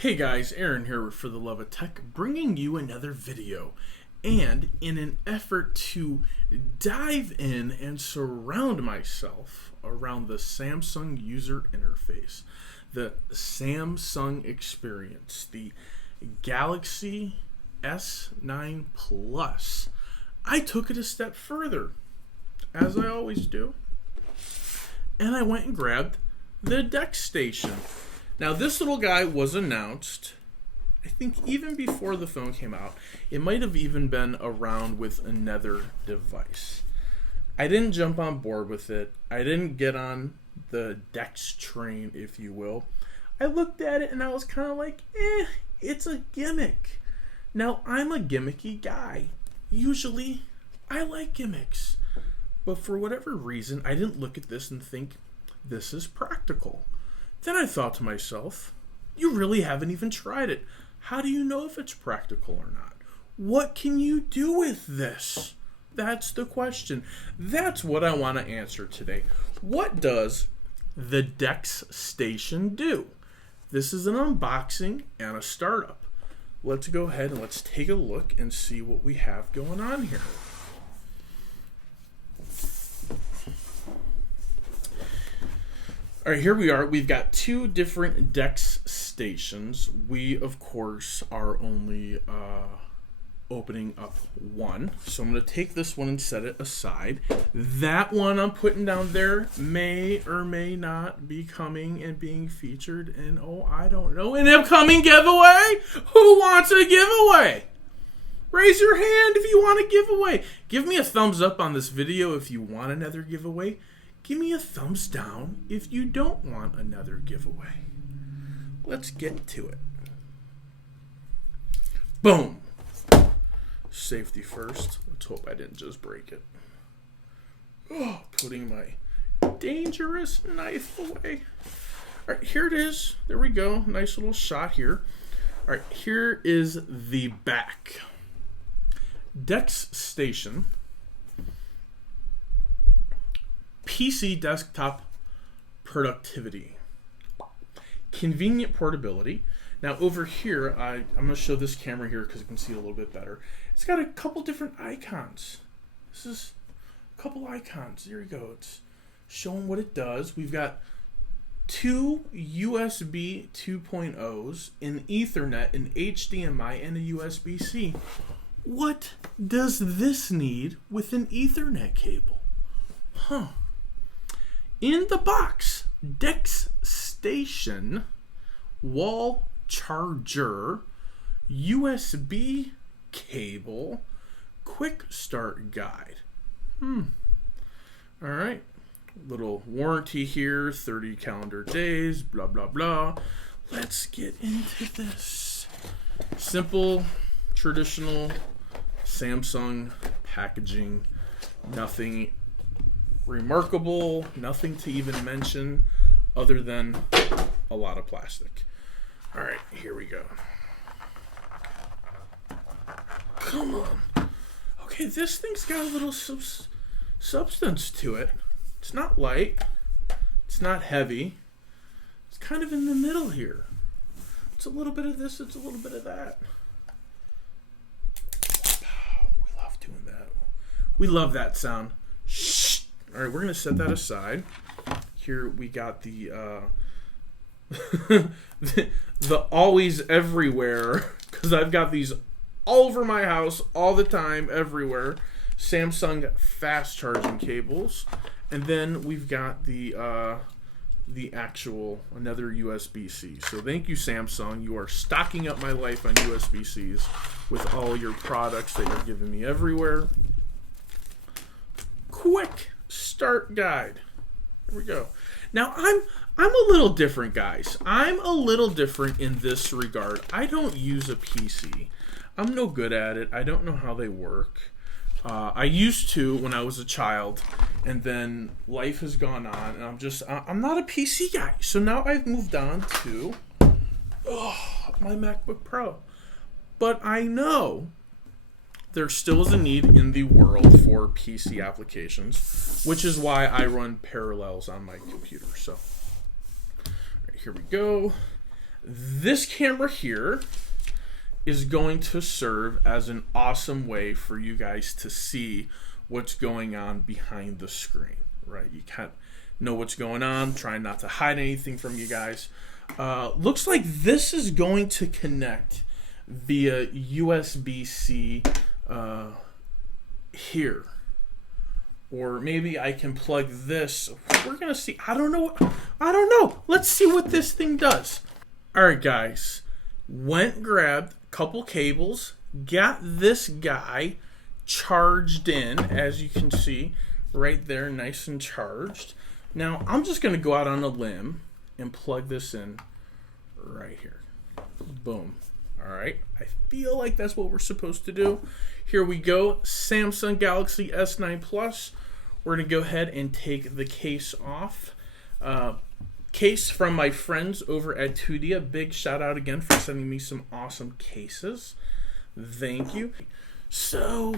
Hey guys, Aaron here for the Love of Tech, bringing you another video. And in an effort to dive in and surround myself around the Samsung user interface, the Samsung experience, the Galaxy S9 Plus, I took it a step further, as I always do, and I went and grabbed the DeX Station. Now, this little guy was announced, I think, even before the phone came out. It might have even been around with another device. I didn't jump on board with it. I didn't get on the DeX train, if you will. I looked at it and I was kind of like, it's a gimmick. Now, I'm a gimmicky guy. Usually, I like gimmicks. But for whatever reason, I didn't look at this and think, this is practical. Then I thought to myself, you really haven't even tried it. How do you know if it's practical or not? What can you do with this? That's the question. That's what I want to answer today. What does the DeX Station do? This is an unboxing and a startup. Let's go ahead and let's take a look and see what we have going on here. All right, here we are. We've got two different DeX stations. We, of course, are only opening up one. So I'm going to take this one and set it aside. That one I'm putting down there may or may not be coming and being featured in, I don't know, an upcoming giveaway. Who wants a giveaway? Raise your hand if you want a giveaway. Give me a thumbs up on this video if you want another giveaway. Give me a thumbs down if you don't want another giveaway. Let's get to it. Boom. Safety first. Let's hope I didn't just break it. Oh, putting my dangerous knife away. All right, here it is. There we go. Nice little shot here. All right, here is the back. DeX Station. PC desktop productivity, convenient portability. Now over here, I'm going to show this camera here because you can see it a little bit better. It's got a couple different icons. This is a couple icons. There you go. It's showing what it does. We've got two USB 2.0s, an Ethernet, an HDMI, and a USB-C. What does this need with an Ethernet cable? In the box, DeX Station, wall charger, USB cable, quick start guide. All right, little warranty here, 30 calendar days, blah, blah, blah. Let's get into this. Simple, traditional Samsung packaging, nothing remarkable, nothing to even mention other than a lot of plastic. All right, here we go. Come on. Okay, this thing's got a little substance to it. It's not light. It's not heavy. It's kind of in the middle here. It's a little bit of this, it's a little bit of that. We love doing that. We love that sound. Shh. All right, we're going to set that aside. Here we got the the always everywhere, because I've got these all over my house all the time, everywhere, Samsung fast charging cables. And then we've got the actual, another USB-C. So thank you, Samsung. You are stocking up my life on USB-Cs with all your products that you're giving me everywhere. Quick start guide. Here we go. Now I'm a little different, guys. I'm a little different in this regard. I don't use a PC. I'm no good at it. I don't know how they work. I used to when I was a child, and then life has gone on, and I'm not a PC guy. So now I've moved on to my MacBook Pro. But I know there still is a need in the world for PC applications, which is why I run Parallels on my computer. So, right, here we go. this camera here is going to serve as an awesome way for you guys to see what's going on behind the screen, right? You can't know what's going on, trying not to hide anything from you guys. Looks like this is going to connect via USB-C here. Or maybe I can plug this. We're going to see. I don't know. Let's see what this thing does. All right, guys. Grabbed a couple cables. Got this guy charged in, as you can see. Right there, nice and charged. Now, I'm just going to go out on a limb and plug this in right here. Boom. All right. I feel like that's what we're supposed to do. Here we go. Samsung Galaxy S9 Plus. We're going to go ahead and take the case off. Case from my friends over at Tudia. Big shout out again for sending me some awesome cases. Thank you. So,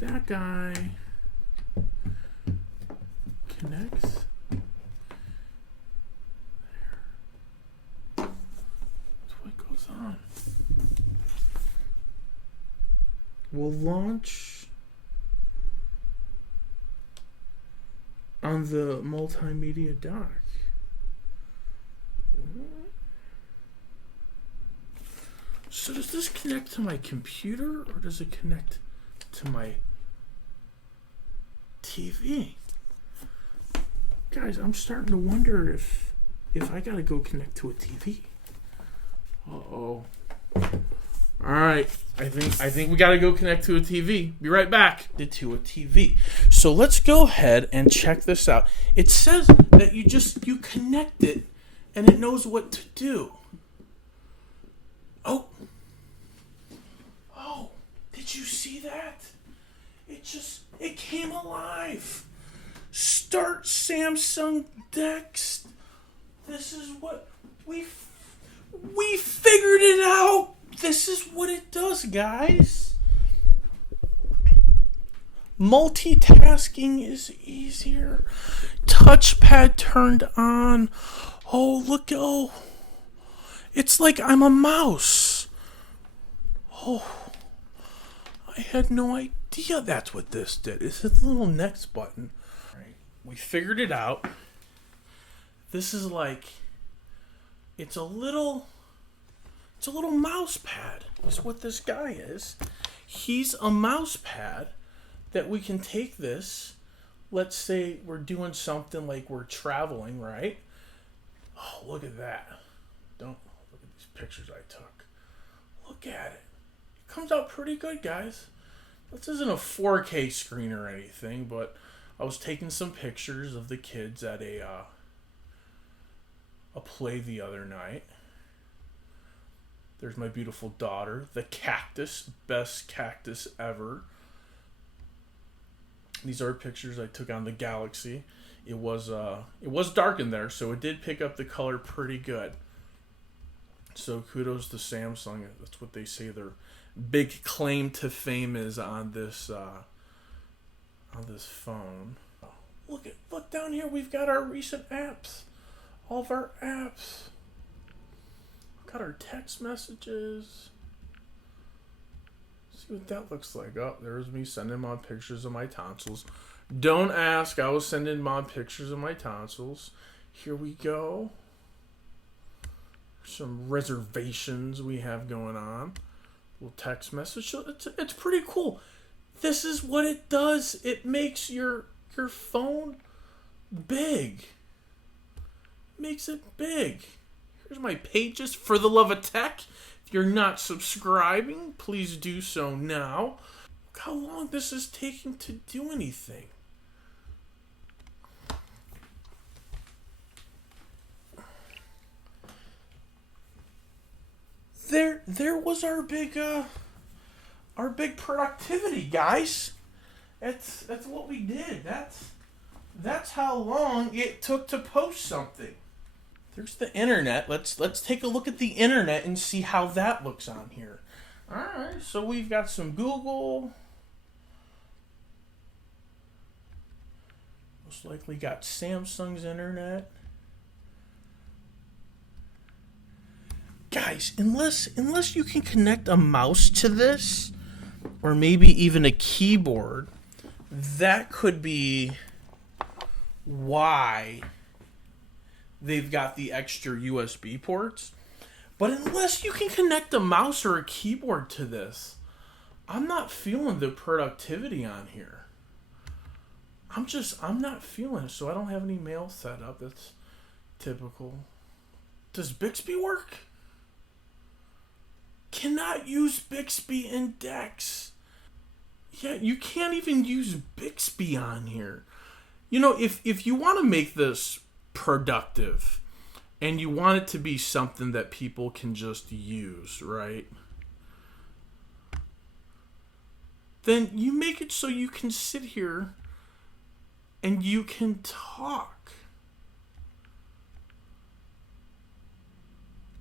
that guy connects. There. That's what goes on. We'll launch on the multimedia dock. So does this connect to my computer or does it connect to my TV? Guys, I'm starting to wonder if I gotta go connect to a TV. Uh-oh. Alright, I think we gotta go connect to a TV. Be right back. To a TV. So let's go ahead and check this out. It says that you connect it and it knows what to do. Oh, did you see that? It came alive. Start Samsung DeX. This is what we figured it out. This is what it does, guys. Multitasking is easier. Touchpad turned on. Oh, look. Oh, it's like I'm a mouse. Oh, I had no idea that's what this did. It's this little next button. All right, we figured it out. This is like, it's a little mouse pad. Is what this guy is. He's a mouse pad that we can take this. Let's say we're doing something like we're traveling, right? Oh, look at that. Don't look at these pictures I took. Look at it. It comes out pretty good, guys. This isn't a 4K screen or anything, but I was taking some pictures of the kids at a play the other night. There's my beautiful daughter, the cactus, best cactus ever. These are pictures I took on the Galaxy. It was dark in there, so it did pick up the color pretty good. So kudos to Samsung. That's what they say their big claim to fame is on this phone. Look down here. We've got our recent apps. All of our apps. Got our text messages. See what that looks like. Oh, there's me sending mom pictures of my tonsils. Don't ask. I was sending mom pictures of my tonsils. Here we go. Some reservations we have going on. Little text message. So it's pretty cool. This is what it does. It makes your phone big. It makes it big. Here's my pages for the love of tech. If you're not subscribing, please do so now. Look how long this is taking to do anything. There was our big productivity, guys. That's what we did. That's how long it took to post something. There's the internet. Let's take a look at the internet and see how that looks on here. All right, so we've got some Google. Most likely got Samsung's internet. Guys, unless you can connect a mouse to this, or maybe even a keyboard, that could be why they've got the extra USB ports. But unless you can connect a mouse or a keyboard to this, I'm not feeling the productivity on here. I'm not feeling it, so I don't have any mail set up. That's typical. Does Bixby work? Cannot use Bixby in DeX. Yeah, you can't even use Bixby on here. You know, if you want to make this productive and you want it to be something that people can just use, right? Then you make it so you can sit here and you can talk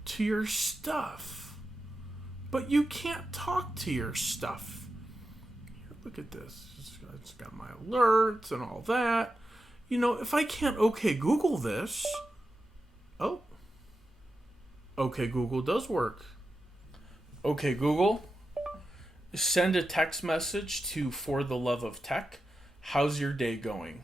to your stuff. But you can't talk to your stuff. Here, look at this. It's got my alerts and all that. You know, if I can't OK Google this... Oh. OK Google does work. OK Google, send a text message to For the Love of Tech. How's your day going?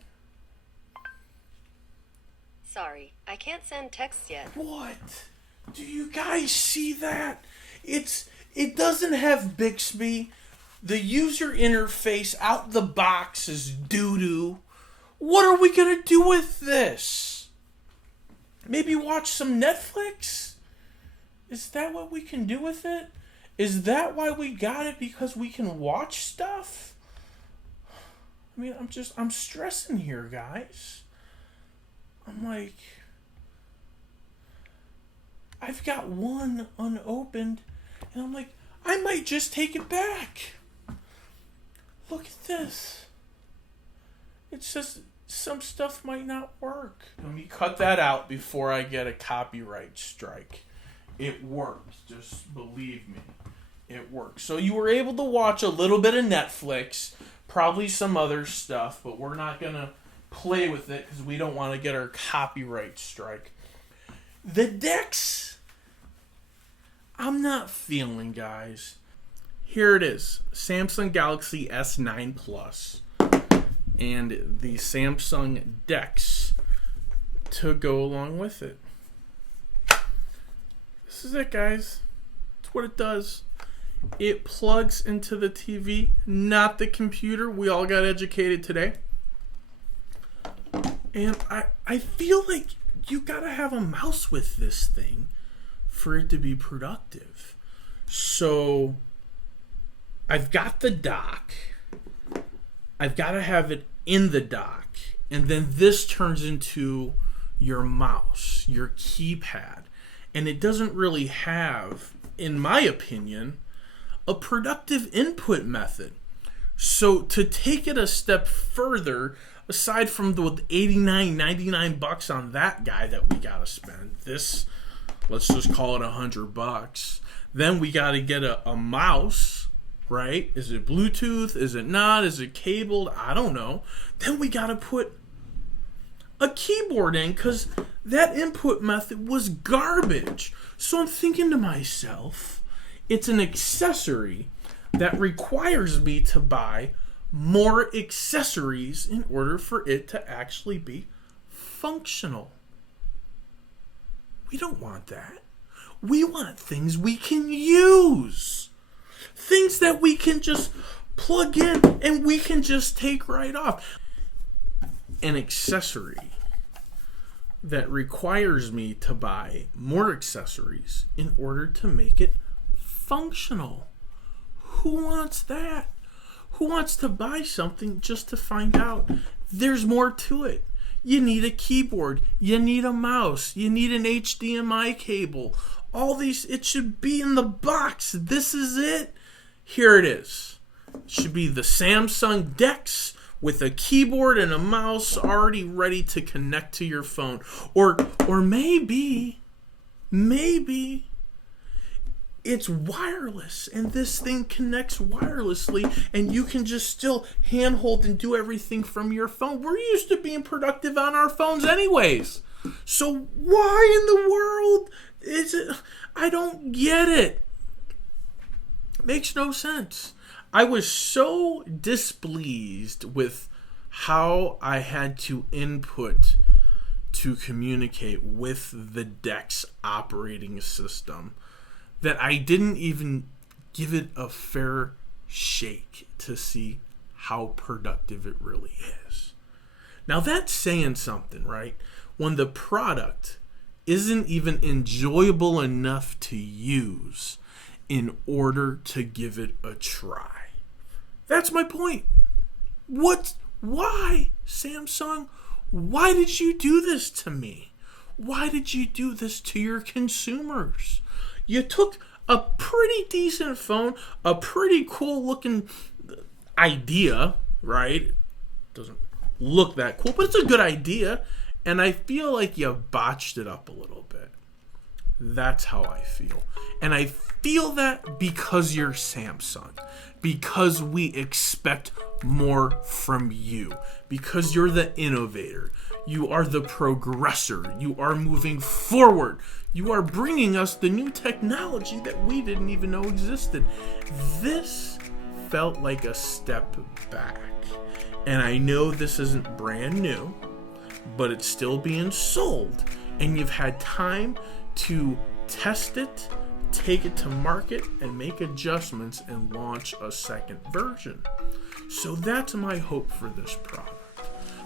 Sorry, I can't send texts yet. What? Do you guys see that? It doesn't have Bixby. The user interface out the box is doo-doo. What are we going to do with this? Maybe watch some Netflix? Is that what we can do with it? Is that why we got it? Because we can watch stuff? I mean, I'm stressing here, guys. I'm like, I've got one unopened, and I'm like, I might just take it back. Look at this. It says some stuff might not work. Let me cut that out before I get a copyright strike. It works. Just believe me. It works. So you were able to watch a little bit of Netflix, probably some other stuff, but we're not going to play with it because we don't want to get our copyright strike. The DeX, I'm not feeling, guys. Here it is, Samsung Galaxy S9 Plus and the Samsung DeX to go along with it. This is it, guys. It's what it does. It plugs into the TV, not the computer. We all got educated today. And I feel like you gotta have a mouse with this thing for it to be productive. So I've got the dock. I've got to have it in the dock. And then this turns into your mouse, your keypad. And it doesn't really have, in my opinion, a productive input method. So to take it a step further, aside from the $89, $99 on that guy that we got to spend, this, let's just call it $100. Then we got to get a mouse, right? Is it Bluetooth? Is it not? Is it cabled? I don't know. Then we got to put a keyboard in because that input method was garbage. So I'm thinking to myself, it's an accessory that requires me to buy more accessories in order for it to actually be functional. We don't want that. We want things we can use. Things that we can just plug in and we can just take right off. An accessory that requires me to buy more accessories in order to make it functional. Who wants that? Who wants to buy something just to find out there's more to it? You need a keyboard. You need a mouse. You need an HDMI cable. All these, it should be in the box. This is it. Here it is. It should be the Samsung DeX with a keyboard and a mouse already ready to connect to your phone. Or maybe it's wireless and this thing connects wirelessly and you can just still handhold and do everything from your phone. We're used to being productive on our phones anyways. So why in the world is it? I don't get it. Makes no sense. I was so displeased with how I had to input to communicate with the DeX operating system that I didn't even give it a fair shake to see how productive it really is. Now that's saying something, right? When the product isn't even enjoyable enough to use in order to give it a try. That's my point. Why, Samsung? Why did you do this to me? Why did you do this to your consumers? You took a pretty decent phone, a pretty cool looking idea, right? Doesn't look that cool, but it's a good idea. And I feel like you botched it up a little bit. That's how I feel. And I feel that because you're Samsung. Because we expect more from you. Because you're the innovator. You are the progressor. You are moving forward. You are bringing us the new technology that we didn't even know existed. This felt like a step back. And I know this isn't brand new, but it's still being sold. And you've had time to test it, take it to market, and make adjustments and launch a second version. So that's my hope for this product.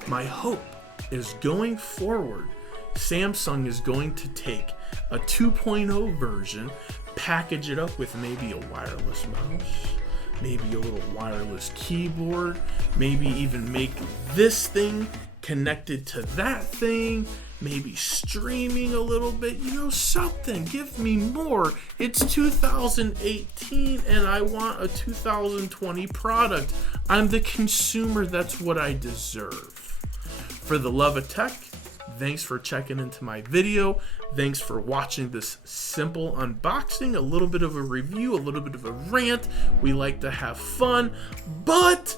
My hope is going forward, Samsung is going to take a 2.0 version, package it up with maybe a wireless mouse, maybe a little wireless keyboard, maybe even make this thing connected to that thing, maybe streaming a little bit, something. Give me more. It's 2018 and I want a 2020 product. I'm the consumer. That's what I deserve. For the love of tech, thanks for checking into my video. Thanks for watching this simple unboxing, a little bit of a review, a little bit of a rant. We like to have fun, but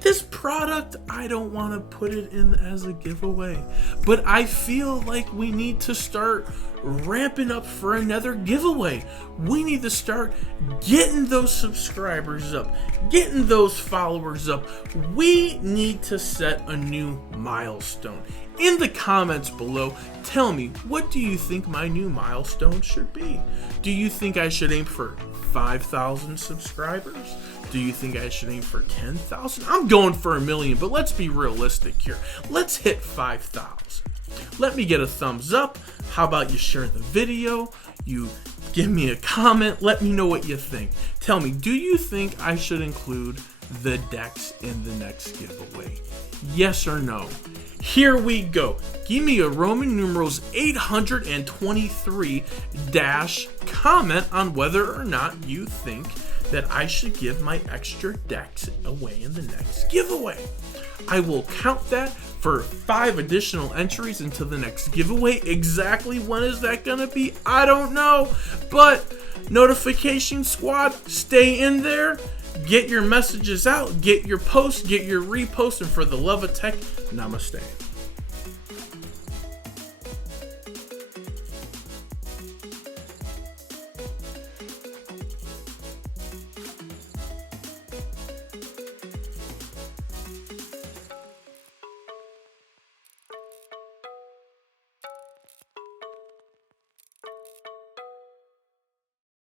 this product, I don't want to put it in as a giveaway, but I feel like we need to start ramping up for another giveaway. We need to start getting those subscribers up, getting those followers up. We need to set a new milestone. In the comments below, tell me, what do you think my new milestone should be? Do you think I should aim for 5,000 subscribers? Do you think I should aim for 10,000? I'm going for 1 million, but let's be realistic here. Let's hit 5,000. Let me get a thumbs up. How about you share the video? You give me a comment. Let me know what you think. Tell me, do you think I should include the DeX in the next giveaway? Yes or no? Here we go. Give me a Roman numerals 823 dash comment on whether or not you think that I should give my extra DeX away in the next giveaway. I will count that for 5 additional entries until the next giveaway. Exactly when is that gonna be? I don't know. But notification squad, stay in there. Get your messages out, get your posts, get your reposts, and for the love of tech, namaste.